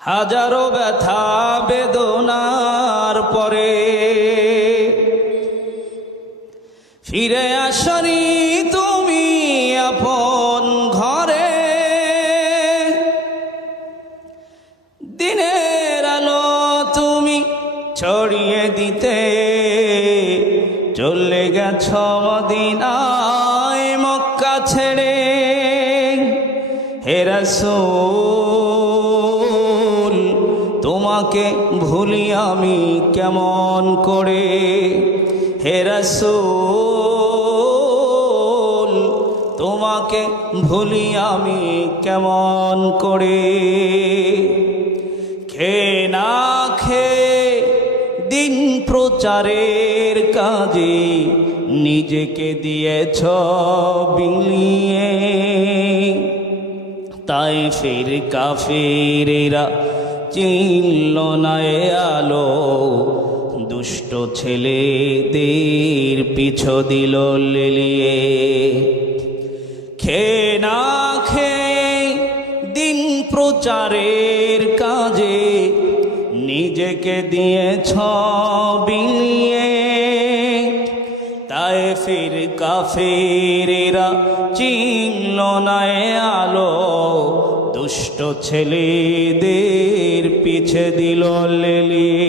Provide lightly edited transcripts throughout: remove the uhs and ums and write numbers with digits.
হাজারো ব্যথা বেদনার পরে ফিরে আসনি তুমি আপন ঘরে। দিনের আলো তুমি ছড়িয়ে দিতে চলে গেছ মদিনায় মক্কা ছেড়ে। হে রাসূল তোমাকে ভুলি আমি কেমন করে। হে রাসূল তোমাকে ভুলি আমি কেমন করে। খেয়ে না খেয়ে দিন প্রচারের কাজে নিজেকে দিয়েছ বিলিয়ে। তাই ফির কাফিরেরা চিনল না এ আলো, দুষ্ট ছেলেদের পিছু দিল লেলিয়ে। খেয়ে না খেয়ে দিন প্রচারের কাজে নিজেকে দিয়েছ বিলিয়ে। তাই ফির কাফিরেরা চিনল না এ আলো, দুষ্ট ছেলেদের পিছে দিল লেলিয়ে।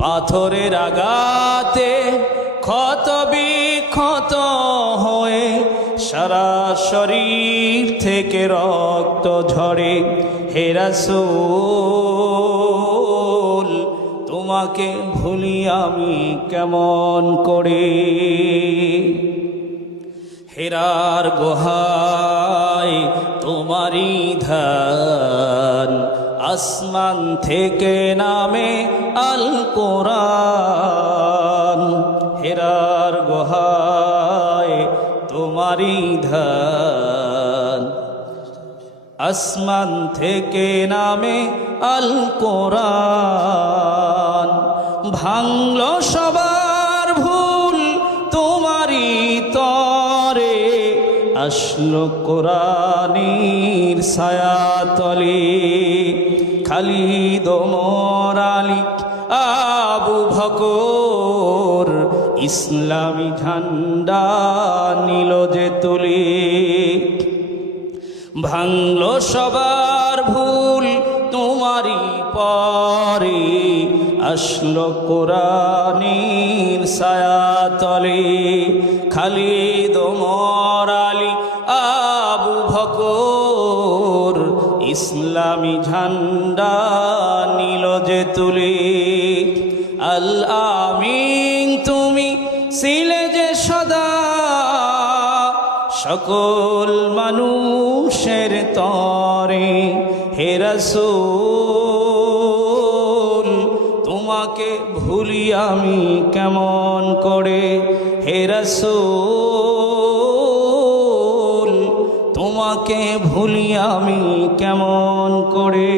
পাথরের আঘাতে ক্ষত বিক্ষত হয়ে সারা শরীর থেকে রক্ত ঝরে। হে রাসূল তোমাকে ভুলি আমি কেমন করে। হেরার গুহায় তোমারই ধ্যান, আসমান থেকে নামে আল কোরআন। হেরার গুহায় তোমারই ধ্যান, আসমান থেকে নামে আল কোরআন। ভাঙল সবার ভুল তোমারই তরে, আসলো কোরআনের ছায়াতলে। খালিদ ওমর আলী আবু বকর ইসলামী ঝান্ডা নিল যে তুলে। ভাঙল সবার ভুল তোমারই পরে, আসলো কোরআনের ছায়াতলে। খালিদ ওমর আলী আবু বকর ইসলামী ঝান্ডা নিল যে তুলে। আল আমিন তুমি ছিলে যে সদা সকল মানুষের তরে। হে রাসূল তোমাকে ভুলি আমি কেমন করে। হে রাসূল তোমাকে ভুলি আমি কেমন করে।